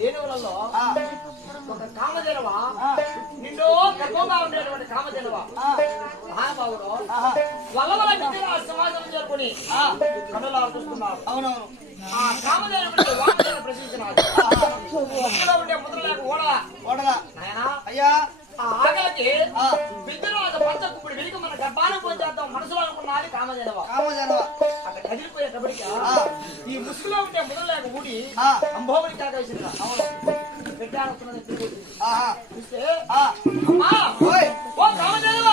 దేనువులలో ఒక కామదేనవ నిండో గర్భంగా ఉండేటువంటి కామదేనవ మహానుభావుడు వల్లవల విద్యను సమాజం చేరుకుని కనులాలు చూస్తున్నారు. అవునవును. ఆ కామదేవుడికి వామదేవుడు ప్రశ్నించినాడు. ఉండే ముద్రలేక ఓడలా నాయనా అయ్యా ఆ ఆగలకి విద్యరాజు పంచకుప్పుడు వెలిగి మన గర్భానం పోచేద్దాం మనసులో అనుకున్నది కామదేనవ. అక్కడ కదిలిపోయేటప్పటికి ఈ ముసుగులో ఉండే ముద్రలేక ఊడి అంబోబడి కాకేసిందా. చూస్తే అమ్మా ఓ కామదేవ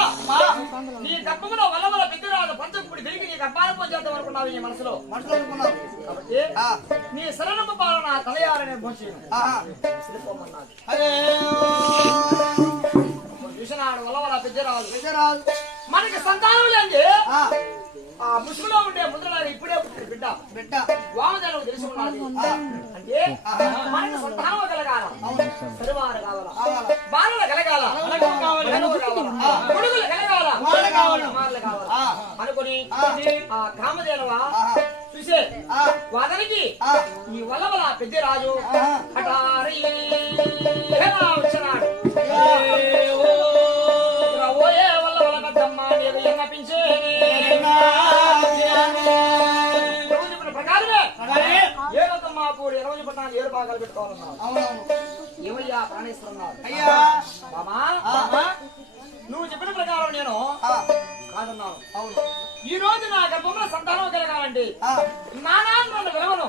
నీ గర్భంలో వల్లవల విద్యరాజు పంచకుప్పుడు వెలిగి నీ గర్భానం పోచేద్దాం అనుకున్నావు ఈ మనసులో అనుకున్నావు కాబట్టి నీ శరణమ్మ పాలన తలయారనే మోసి చూసినాడు వల్లవల పెద్దరాజు మనకి సంతానం లేని ఆ ముసుగులో ఉండే ముద్రలాగా ఇప్పుడే బిడ్డ వామదేవుడు తెలిసి ఉన్నది. అంటే మనకి సంతానం కలగాల, సరివారు కావాల, బాలలు కలగాల, కొడుకులు కలగాల, కుమారులు కావాల అనుకుని ఆ కామదేవ చూసే వాదనికి ఈ వల్లవల పెద్దరాజు హఠారి వచ్చినాడు. ఓయే వల్లవల పెద్దమ్మ నేను ఎన్నపించే ప్రకారమే ఏదమ్మా కూడి 20 పట్టాలు 7 భాగాలు పెట్టుకోవాలన్నారు. ఏమయ్యా ప్రాణేశ్వరన్నారు. అయ్యా బామా నువ్వు చెప్పిన ప్రకారం నేను కాదన్నాను. అవును ఈ రోజు నా గర్భంలో సంతానం కలగాలండి నా నాన్న నన్ను విలవను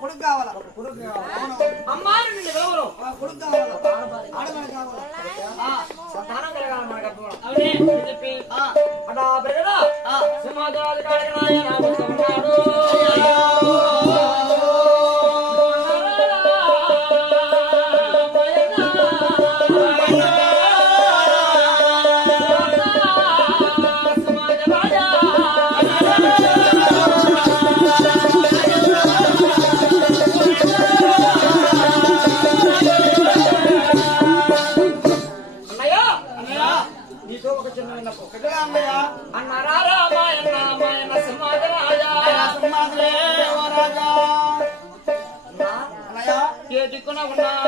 కొడుకు కావాలా అమ్మాని నిన్ను విలవను కొడుకు కావాలా సంతానం కలగాలి మన గర్భంలో చెప్పి అలా పెరగదా సింహాద్రాది కాడికి నాయన ఉన్నాడు. ఉన్నావు